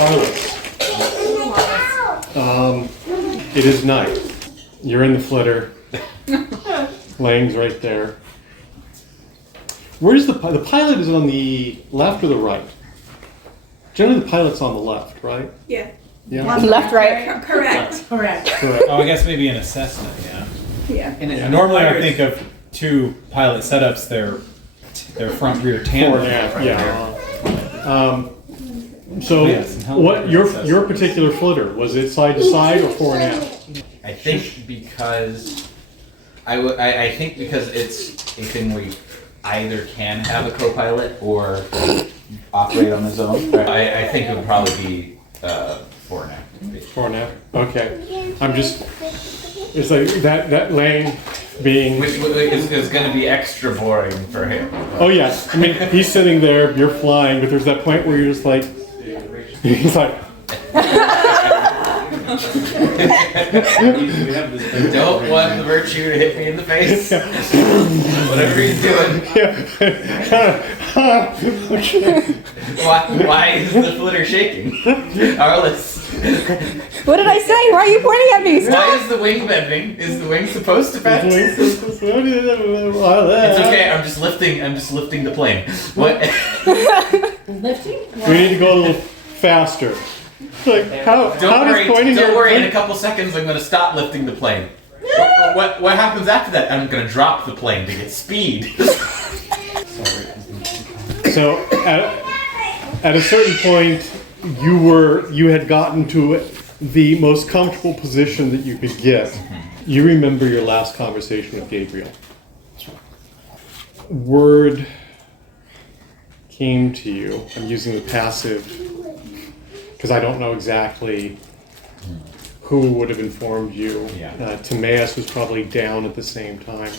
Arlis. It is night. You're in the flitter. Lange's right there. Where's the pilot is on the left or the right? Generally the pilot's on the left, right? Yeah. Yeah. Left, right. Correct. Correct. Oh, I guess maybe an assessment, yeah. Yeah. Normally I think of two pilot setups, their front rear tandem. Fore and aft, yeah. So Yes, and how- what your particular flitter, was it side to side or fore and aft? I think because I think because it's a thing where you either can have a co-pilot or operate on his own. I think it would probably be fore and aft. Fore and aft. Okay. I'm just. It's like that Lange being. Which is going to be extra boring for him. Oh yeah. I mean, he's sitting there, you're flying, but there's that point where you're just like. He's like. Don't want the virtue to hit me in the face. Whatever he's doing. Why is the flitter shaking? Arlis. What did I say? Why are you pointing at me? Why Stop! is the wing bending? Is the wing supposed to bend? It's It's okay. I'm just lifting the plane. What? Lifting? We need to go a little faster. Like how does pointing Don't your worry. In a couple seconds, I'm going to stop lifting the plane. What happens after that? I'm going to drop the plane to get speed. So at a certain point, you had gotten to the most comfortable position that you could get. You remember your last conversation with Gabriel. Word came to you. I'm using the passive because I don't know exactly who would have informed you. Yeah. Timaeus was probably down at the same time.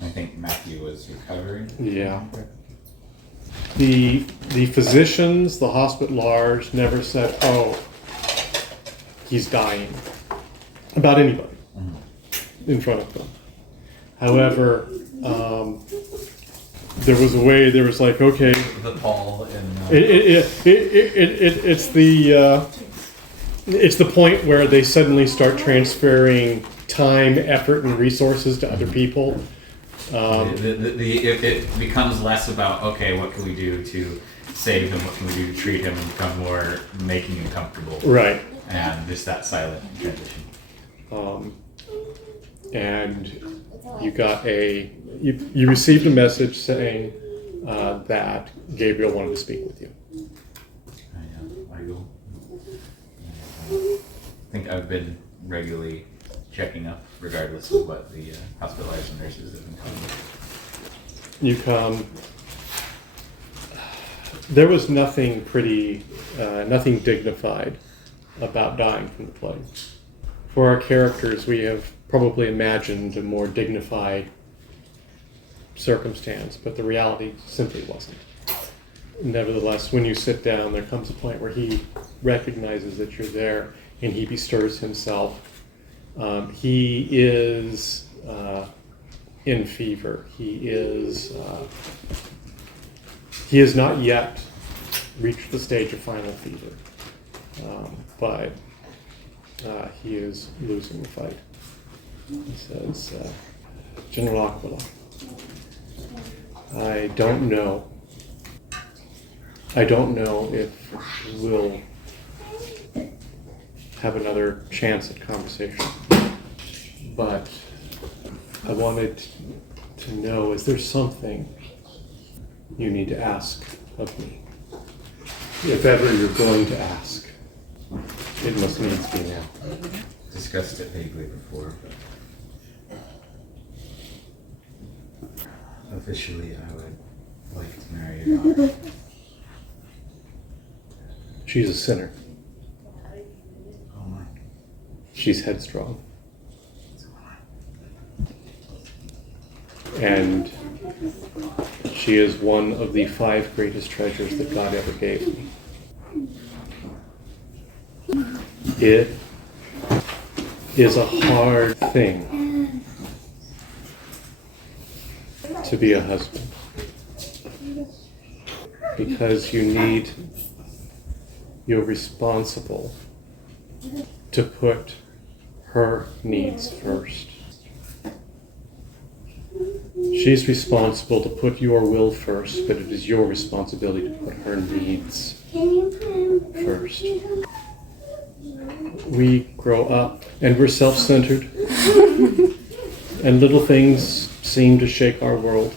I think Matthew was recovering. Yeah. The physicians, the hospitalars never said, "Oh, he's dying," about anybody in front of them. However, there was a way. There was like, okay, The Paul and. it's the point where they suddenly start transferring time, effort, and resources to other people. It becomes less about, okay, what can we do to save him, what can we do to treat him, and become more making him comfortable. Right. And just that silent transition. And you got you received a message saying that Gabriel wanted to speak with you. I go. I think I've been regularly checking up, regardless of what the hospitalized and nurses have been telling me. You come. There was nothing nothing dignified about dying from the plague. For our characters, we have probably imagined a more dignified circumstance, but the reality simply wasn't. Nevertheless, when you sit down, there comes a point where he recognizes that you're there, and he bestirs himself. He is in fever. He has not yet reached the stage of final fever, but he is losing the fight. He says, General Aquila, I don't know if we'll have another chance at conversation, but I wanted to know, is there something you need to ask of me? If ever you're going to ask, it must needs be now. Discussed it vaguely before, but officially I would like to marry your daughter. She's a sinner. Oh my. She's headstrong. And she is one of the 5 greatest treasures that God ever gave me. It is a hard thing to be a husband, because you need you're responsible to put her needs first. She's responsible to put your will first, but it is your responsibility to put her needs first. We grow up and we're self-centered, and little things seem to shake our world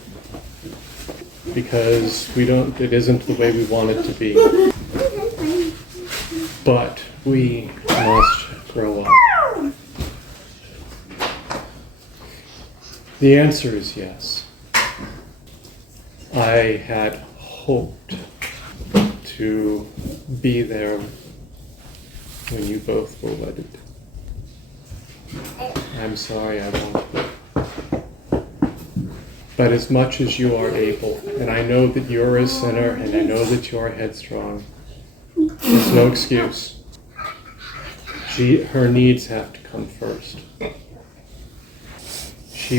because it isn't the way we want it to be. But we must grow up. The answer is yes. I had hoped to be there when you both were wedded. I'm sorry I won't be. But as much as you are able, and I know that you're a sinner, and I know that you're headstrong, there's no excuse. Her needs have to come first. She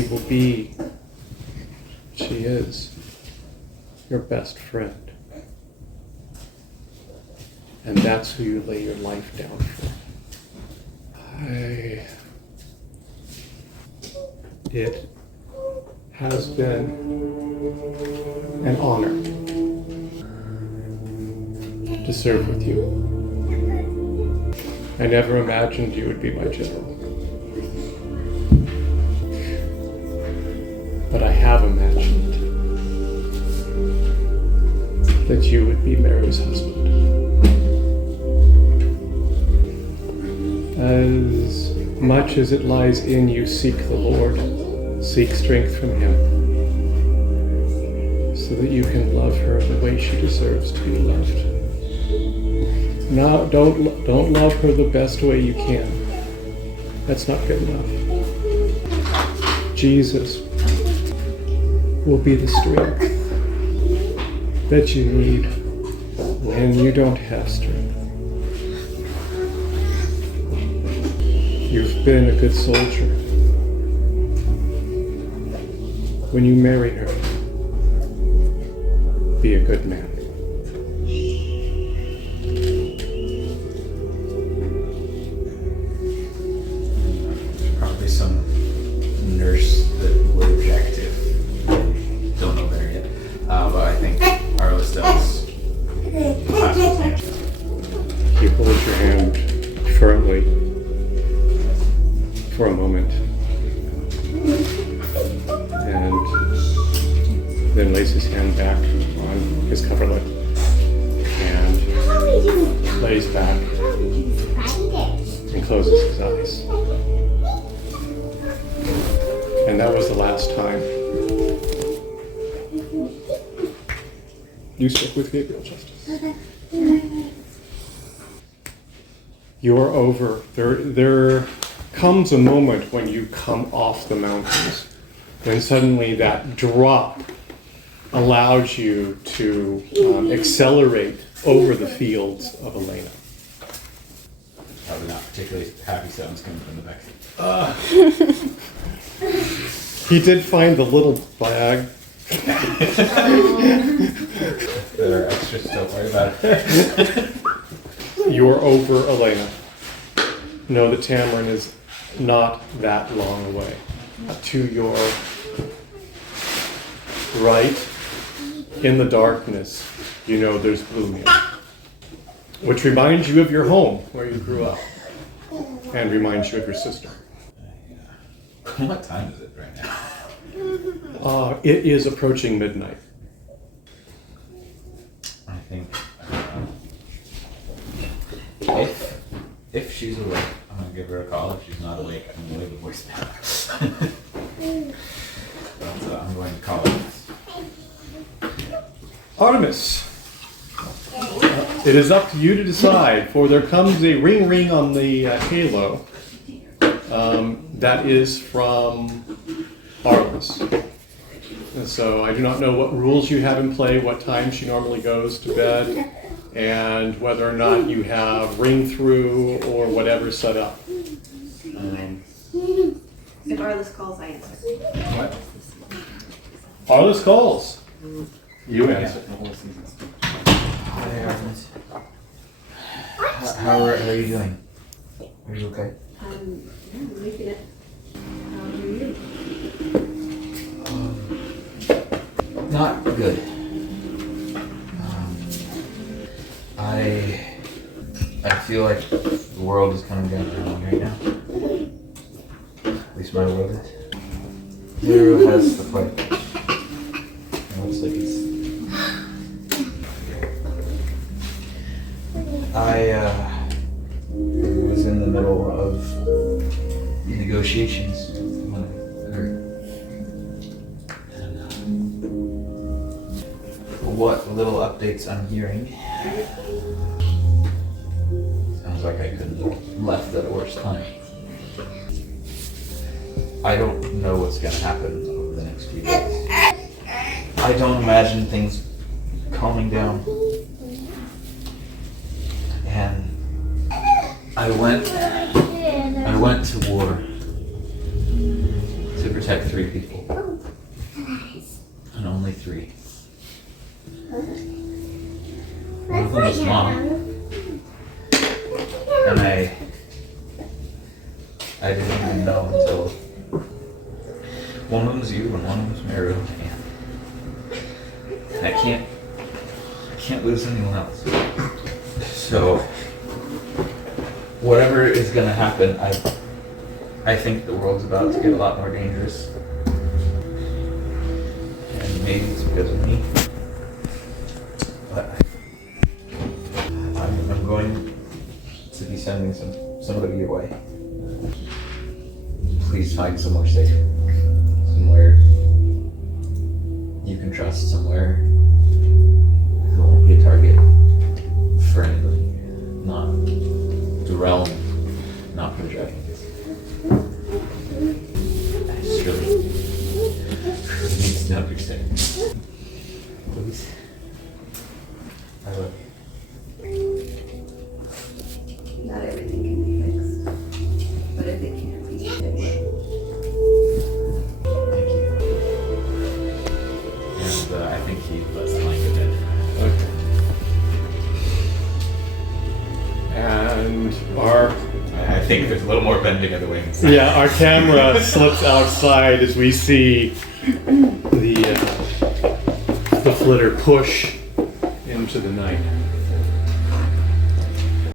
is your best friend. And that's who you lay your life down for. It has been an honor to serve with you. I never imagined you would be my general. But I have imagined that you would be Mehru's husband. As much as it lies in you, seek the Lord, seek strength from Him, so that you can love her the way she deserves to be loved. Now, don't love her the best way you can. That's not good enough. Jesus will be the strength that you need when you don't have strength. You've been a good soldier. When you marry her, be a good man. There's probably some nurse that would object if don't know better yet. But I think Arlis does. You hold your hand firmly for a moment, and then lays his hand back on his coverlet and lays back and closes his eyes. And that was the last time you spoke with Gabriel Justus. You're over. There comes a moment when you come off the mountains, when suddenly that drop allows you to accelerate over the fields of Elena. Probably not particularly happy sounds coming from the back. He did find the little bag. There are extras, don't worry about it. You're over Elena. Know that Tamorin is not that long away. To your right, in the darkness, you know there's Blooming, which reminds you of your home where you grew up, and reminds you of your sister. What time is it right now? It is approaching midnight. I think if she's awake, I'm gonna give her a call. If she's not awake, I'm gonna leave a voicemail. But I'm going to call her. Artemis, it is up to you to decide, for there comes a ring on the halo. That is from Arlis. And so I do not know what rules you have in play, what time she normally goes to bed, and whether or not you have ring through or whatever set up. If Arlis calls, I answer. What? Arlis calls. You answer. How are you doing? Are you okay? Yeah, I'm making it. How are you? Not good. I feel like the world is coming down on me right now. At least my world is. Mehru has the plague. It looks like it's. I was in the middle of negotiations when I heard. And, what little updates I'm hearing. Sounds like I couldn't have left at a worse time. I don't know what's gonna happen over the next few days. I don't imagine things calming down. And I went to war to protect 3 people. And only 3. One of them was Mom. And I didn't even know until one of them was you and one of them was Mehru. And I can't lose anyone else. So whatever is gonna happen, I think the world's about to get a lot more dangerous. And maybe it's because of me. But I'm going to be sending somebody your way. Please find somewhere safe. Somewhere you can trust, somewhere who won't be a target for anybody. Not the realm, not for the dragons. I just really need to know if you're safe. Please. I love you. Not everything can be fixed. But if it can be, it will. Thank you. And I think he lets Lange in. Okay. And I think there's a little more bending of the wings. our camera slips outside as we see the flitter push into the night.